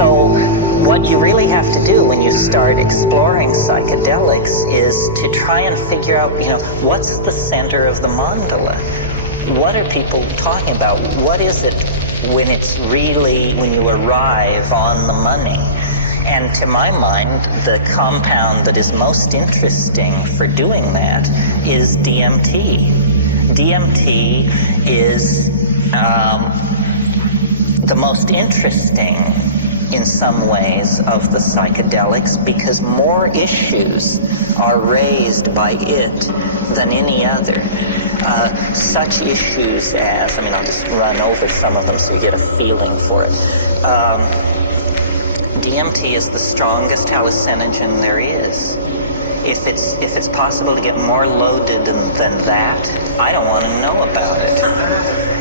So what you really have to do when you start exploring psychedelics is to try and figure out, what's the center of the mandala? What are people talking about? What is it when you arrive on the money? And to my mind, the compound that is most interesting for doing that is DMT. DMT is the most interesting in some ways of the psychedelics because more issues are raised by it than any other. Such issues as, I'll just run over some of them so you get a feeling for it. DMT is the strongest hallucinogen there is. If it's possible to get more loaded than that, I don't want to know about it.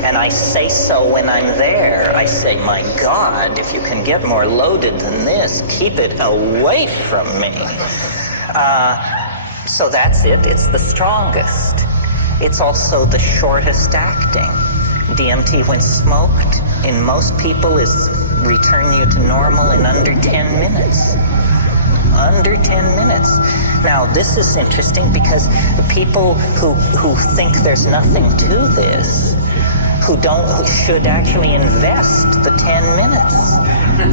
And I say so when I'm there. I say, my God, if you can get more loaded than this, keep it away from me. So that's it. It's the strongest. It's also the shortest acting. DMT, when smoked, in most people, return you to normal in under 10 minutes. Under 10 minutes. Now, this is interesting because the people who think there's nothing to this, who should actually invest the 10 minutes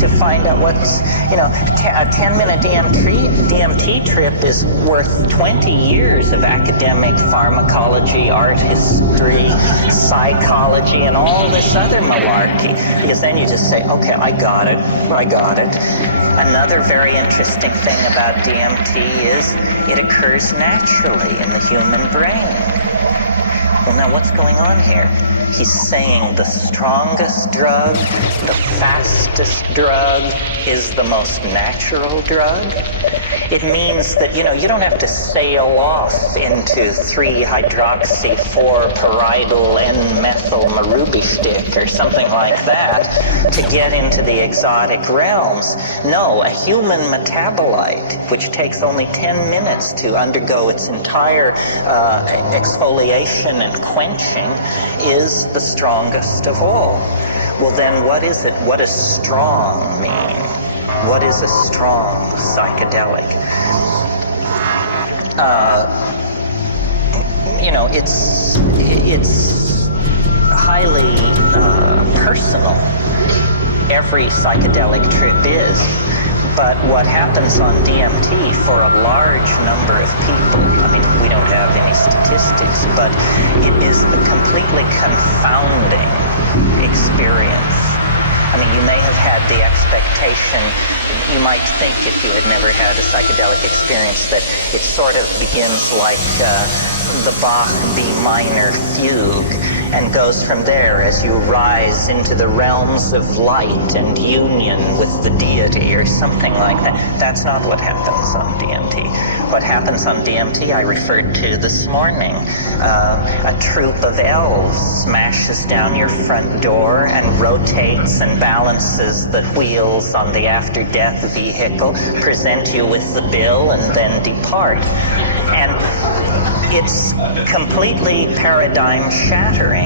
to find out what's, a 10-minute DMT trip is worth 20 years of academic pharmacology, art history, psychology, and all this other malarkey. Because then you just say, okay, I got it. Another very interesting thing about DMT is it occurs naturally in the human brain. Well, now what's going on here? He's saying the strongest drug, the fastest drug, is the most natural drug. It means that, you don't have to sail off into 3-hydroxy-4-pyridyl N-methyl marubishtik or something like that to get into the exotic realms. No, a human metabolite, which takes only 10 minutes to undergo its entire exfoliation and quenching, is the strongest of all. Well, then what is it? What does strong mean? What is a strong psychedelic? It's highly personal. Every psychedelic trip is. But what happens on DMT for a large number of people, we don't have any statistics, but it is a completely confounding experience. You may have had the expectation, you might think if you had never had a psychedelic experience, that it sort of begins like the Bach B minor fugue and goes from there as you rise into the realms of light and union with the deity or something like that. That's not what happens on DMT. What happens on DMT I referred to this morning. A troop of elves smashes down your front door and rotates and balances the wheels on the after-death vehicle, present you with the bill, and then depart. And it's completely paradigm shattering.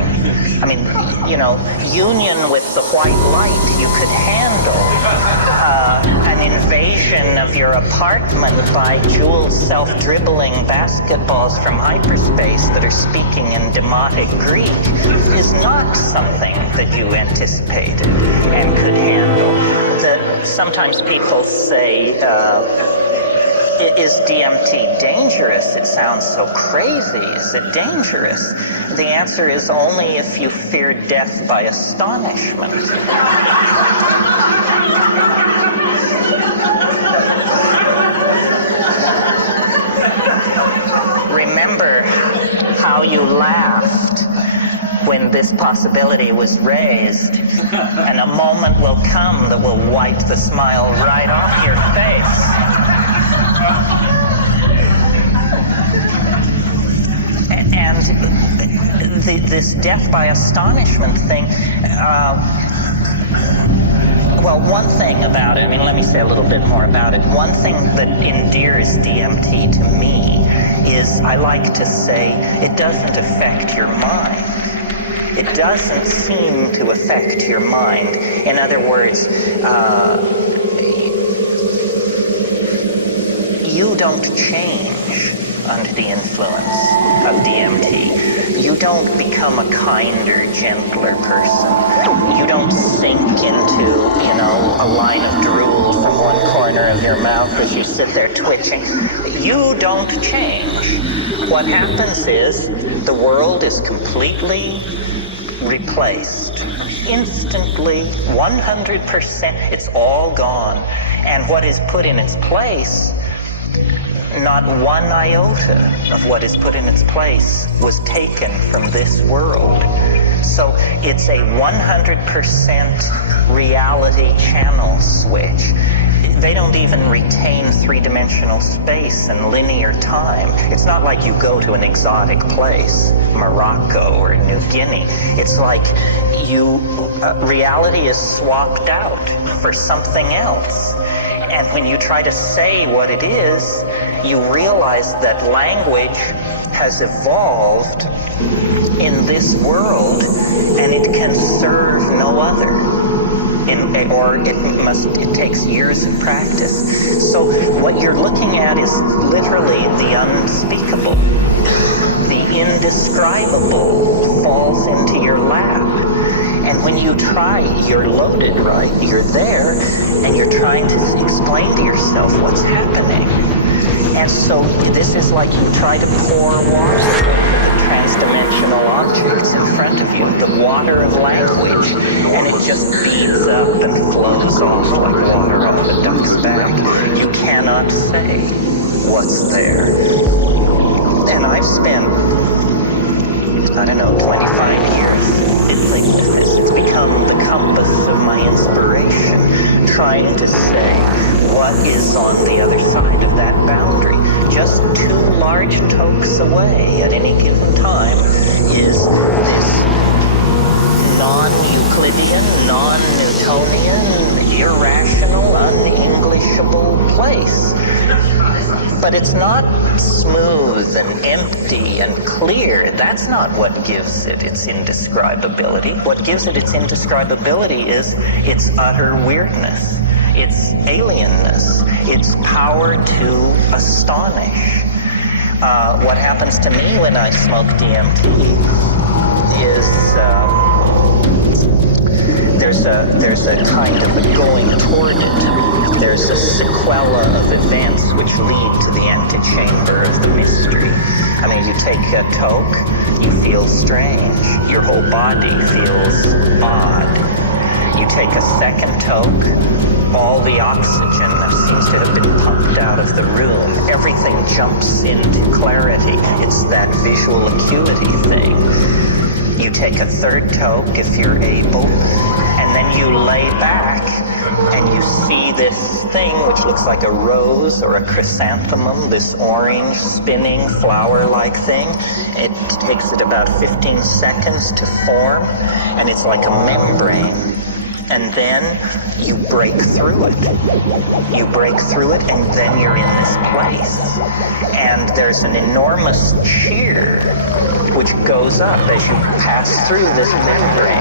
Union with the white light you could handle. An invasion of your apartment by jeweled self-dribbling basketballs from hyperspace that are speaking in demotic Greek is not something that you anticipated and could handle. Sometimes people say, is DMT dangerous? It sounds so crazy. Is it dangerous? The answer is only if you fear death by astonishment. Remember how you laughed when this possibility was raised, and a moment will come that will wipe the smile right off your face. And this death by astonishment thing, one thing about it, let me say a little bit more about it. One thing that endears DMT to me is, I like to say, it doesn't affect your mind. It doesn't seem to affect your mind. In other words, don't change under the influence of DMT. You don't become a kinder, gentler person. You don't sink into, a line of drool from one corner of your mouth as you sit there twitching. You don't change. What happens is the world is completely replaced. Instantly, 100%, it's all gone. And what is put in its place, not one iota of what is put in its place was taken from this world. So it's a 100% reality channel switch. They don't even retain three-dimensional space and linear time. It's not like you go to an exotic place, Morocco or New Guinea. It's like reality is swapped out for something else. And when you try to say what it is, you realize that language has evolved in this world and it can serve no other. It takes years of practice. So what you're looking at is literally the unspeakable. The indescribable falls into your lap. And when you try, you're loaded, right? You're there, and you're trying to explain to yourself what's happening. And so this is like you try to pour water over the transdimensional objects in front of you, the water of language, and it just beads up and flows off like water off a duck's back. You cannot say what's there. And I've spent, 25 years fiddling with this. It's become the compass of my inspiration, trying to say what is on the other side of that boundary. Just 2 large tokes away at any given time is this non-Euclidean, non-Newtonian, irrational, un-Englishable place. But it's not smooth and empty and clear. That's not what gives it its indescribability. What gives it its indescribability is its utter weirdness, its alienness, its power to astonish. What happens to me when I smoke DMT is there's a kind of a going toward it. There's a sequela of events which lead to the antechamber of the mystery. I mean, you take a toke, you feel strange. Your whole body feels odd. You take a second toke, all the oxygen seems to have been pumped out of the room. Everything jumps into clarity. It's that visual acuity thing. You take a third toke if you're able, and then you lay back and you see this thing which looks like a rose or a chrysanthemum, this orange spinning flower-like thing. It takes it about 15 seconds to form, and it's like a membrane. And then you break through it. You break through it, and then you're in this place. And there's an enormous cheer which goes up as you pass through this membrane.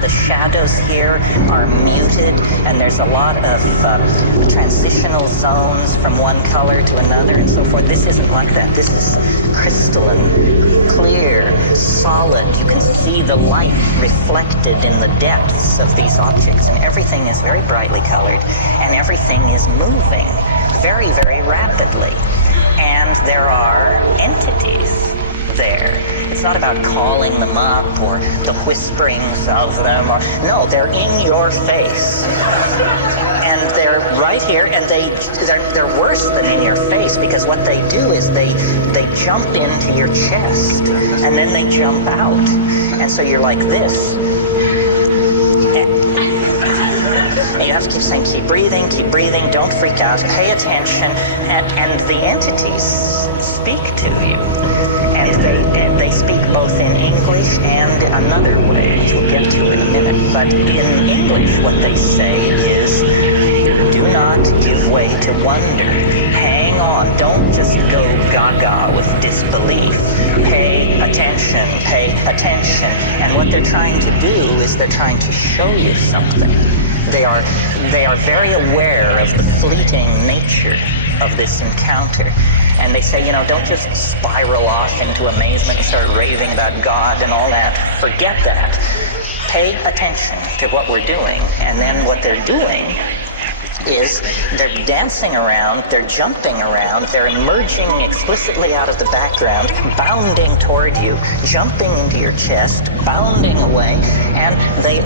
The shadows here are muted, and there's a lot of transitional zones from one color to another and so forth. This isn't like that. This is crystalline, clear, solid. You can see the light reflected in the depths of these objects, and everything is very brightly colored, and everything is moving very, very rapidly. And there are entities there. It's not about calling them up or the whisperings of them. No, they're in your face. And they're right here, and they're worse than in your face, because what they do is they jump into your chest, and then they jump out. And so you're like this. And you have to keep saying, keep breathing, don't freak out, pay attention, and the entities speak to you. And they speak both in English and another way, which we'll get to in a minute. But in English, what they say is, do not give way to wonder. Hang on, don't just go gaga with disbelief. Pay attention. And what they're trying to do is they're trying to show you something. They are very aware of the fleeting nature of this encounter. And they say, don't just spiral off into amazement and start raving about God and all that. Forget that. Pay attention to what we're doing. And then what they're doing is they're dancing around, they're jumping around, they're emerging explicitly out of the background, bounding toward you, jumping into your chest, bounding away, and they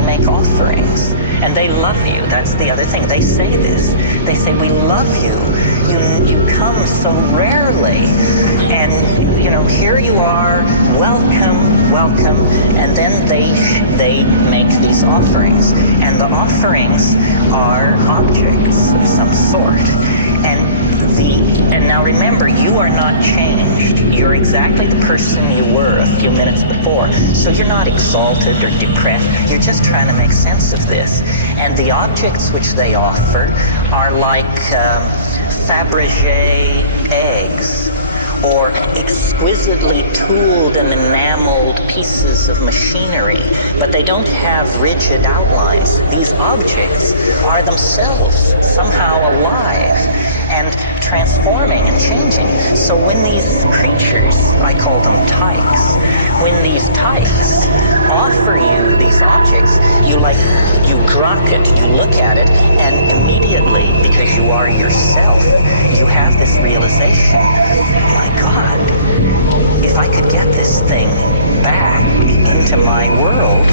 make offerings. And they love you. That's the other thing. They say this. They say, we love you. You come so rarely. And, here you are. Welcome. And then they make these offerings. And the offerings are objects of some sort. And now remember, you are not changed. You're exactly the person you were a few minutes before. So you're not exalted or depressed. You're just trying to make sense of this. And the objects which they offer are like Fabergé eggs, or exquisitely tooled and enameled pieces of machinery, but they don't have rigid outlines. These objects are themselves somehow alive and transforming and changing. So when these creatures, I call them tykes, when these tykes offer you these objects, you grok it, you look at it, and immediately, because you are yourself, you have this realization, my God, if I could get this thing back into my world,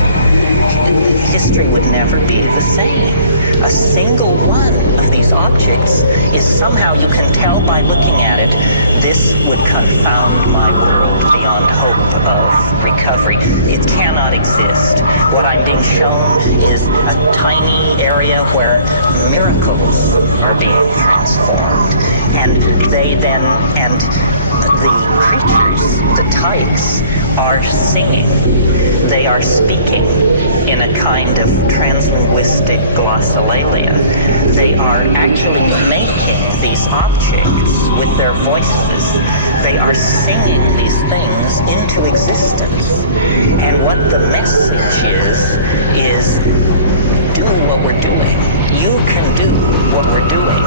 history would never be the same. A single one of these objects is somehow, you can tell by looking at it, this would confound my world beyond hope of recovery. It cannot exist. What I'm being shown is a tiny area where miracles are being transformed. And the creatures, the tykes, are singing. They are speaking. in a kind of translinguistic glossolalia. They are actually making these objects with their voices. They are singing these things into existence. And what the message is do what we're doing. You can do what we're doing.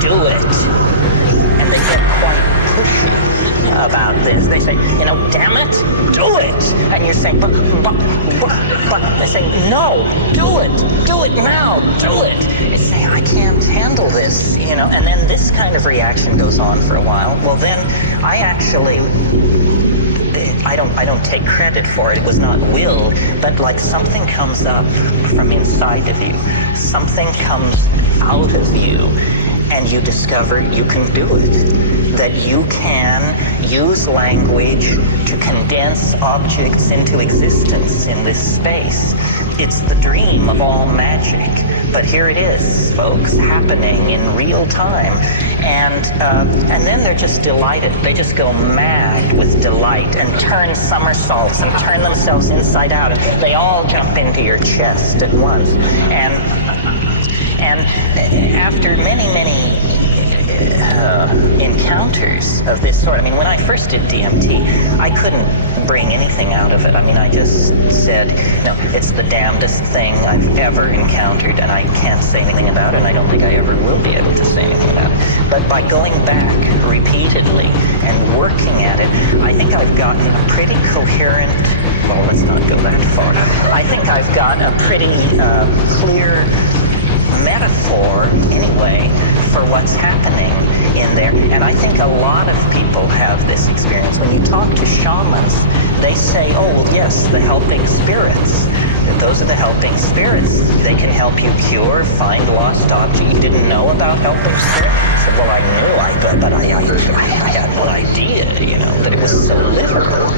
Do it. And they get quite pushy about this. They say, damn it, do it. And you're saying, but. They say, no, do it now, do it. They say, I can't handle this, and then this kind of reaction goes on for a while. Well, then I don't take credit for it. It was not will, but like something comes up from inside of you. Something comes out of you, and you discover you can do it. That you can use language to condense objects into existence in this space. It's the dream of all magic. But here it is, folks, happening in real time. And then they're just delighted. They just go mad with delight and turn somersaults and turn themselves inside out. And they all jump into your chest at once. And after many encounters of this sort. I mean, when I first did DMT, I couldn't bring anything out of it. I mean, I just said, it's the damnedest thing I've ever encountered, and I can't say anything about it, and I don't think I ever will be able to say anything about it. But by going back repeatedly and working at it, I think I've gotten a pretty coherent, well, let's not go that far. I think I've got a pretty clear metaphor, anyway, for what's happening in there. And I think a lot of people have this experience. When you talk to shamans, they say, oh, well, yes, the helping spirits. Those are the helping spirits. They can help you cure, find lost objects. You didn't know about helping spirits? I said, well, I knew, but I had no idea, that it was so literal.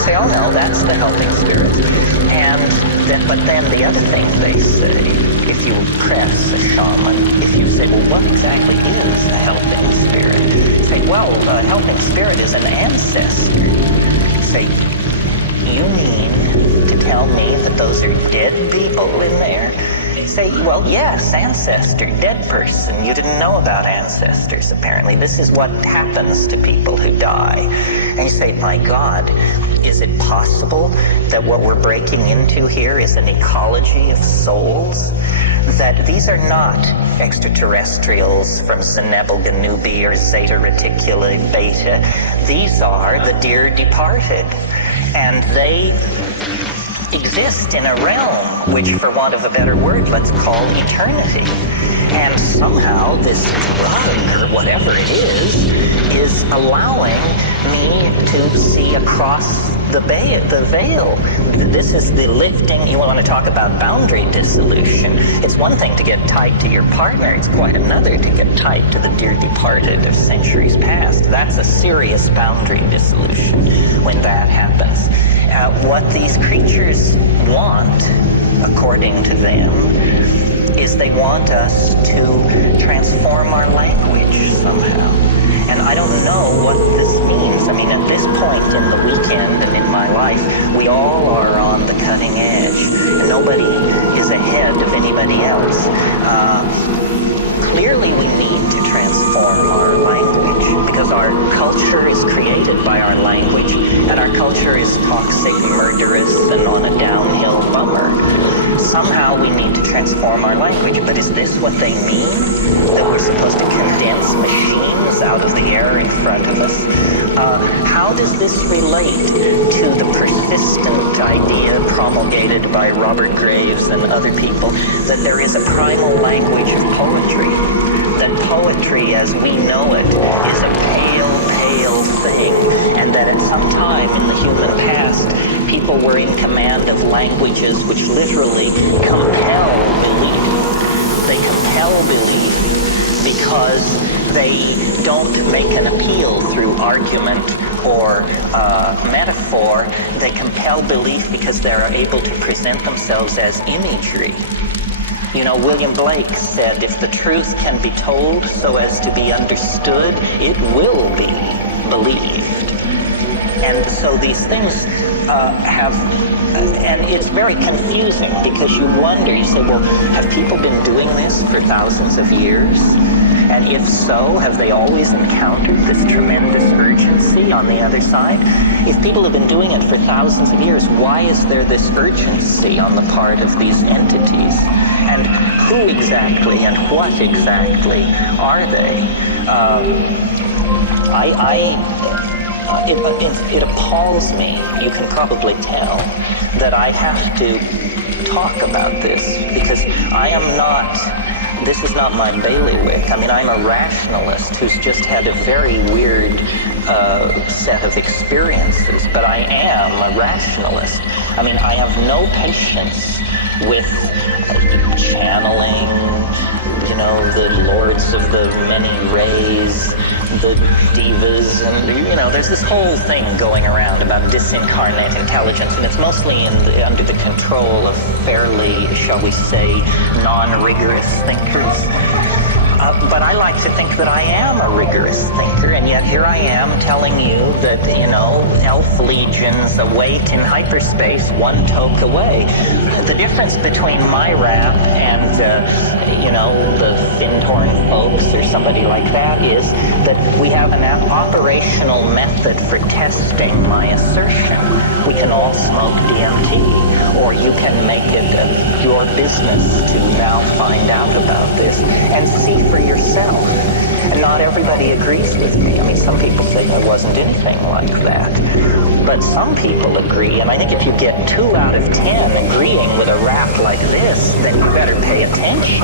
Say, oh, no, that's the helping spirits. But then the other thing they say, if you press a shaman, if you say, well, what exactly is a helping spirit? Say, well, a helping spirit is an ancestor. Say, you mean to tell me that those are dead people in there? Say, well, yes, ancestor, dead person. You didn't know about ancestors, apparently. This is what happens to people who die. And you say, my God, is it possible that what we're breaking into here is an ecology of souls? That these are not extraterrestrials from Zenebel Ganubi or Zeta Reticuli Beta. These are the dear departed. And they exist in a realm which, for want of a better word, let's call eternity. And somehow this drug, or whatever it is allowing me to see across the veil. This is the lifting. You want to talk about boundary dissolution. It's one thing to get tied to your partner. It's quite another to get tied to the dear departed of centuries past. That's a serious boundary dissolution when that happens. What these creatures want, according to them, is they want us to transform our language somehow. And I don't know what this means. I mean, at this point in the weekend and in my life, we all are on the cutting edge, and nobody is ahead of anybody else. Clearly, we need to transform our language because our culture is created by our language, and our culture is toxic, murderous, and on a downhill bummer. Somehow we need to transform our language, but is this what they mean? That we're supposed to condense machines out of the air in front of us? How does this relate to the persistent idea promulgated by Robert Graves and other people that there is a primal language of poetry? That poetry as we know it is a pale, pale thing, and that at some time in the human past, people were in command of languages which literally compel belief. They compel belief because they don't make an appeal through argument or metaphor. They compel belief because they're able to present themselves as imagery. William Blake said, if the truth can be told so as to be understood, it will be believed. And so these things have and it's very confusing because you wonder, you say, well, have people been doing this for thousands of years? And if so, have they always encountered this tremendous urgency on the other side? If people have been doing it for thousands of years, why is there this urgency on the part of these entities? And who exactly and what exactly are they? It appalls me, you can probably tell, that I have to talk about this, because this is not my bailiwick. I mean, I'm a rationalist who's just had a very weird set of experiences, but I am a rationalist. I mean, I have no patience with channeling, the lords of the many rays, the divas, and there's this whole thing going around about disincarnate intelligence, and it's mostly under the control of fairly, shall we say, non-rigorous thinkers. But I like to think that I am a rigorous thinker, and yet here I am telling you that, elf legions await in hyperspace, one toke away. The difference between my rap and, the Findhorn folks or somebody like that is that we have an operational method for testing my assertion. We can all smoke DMT, or you can make it your business to now find out about this and see for yourself. And not everybody agrees with me. I mean, some people say there wasn't anything like that. But some people agree, and I think if you get 2 out of 10 agreeing with a rap like this, then you better pay attention.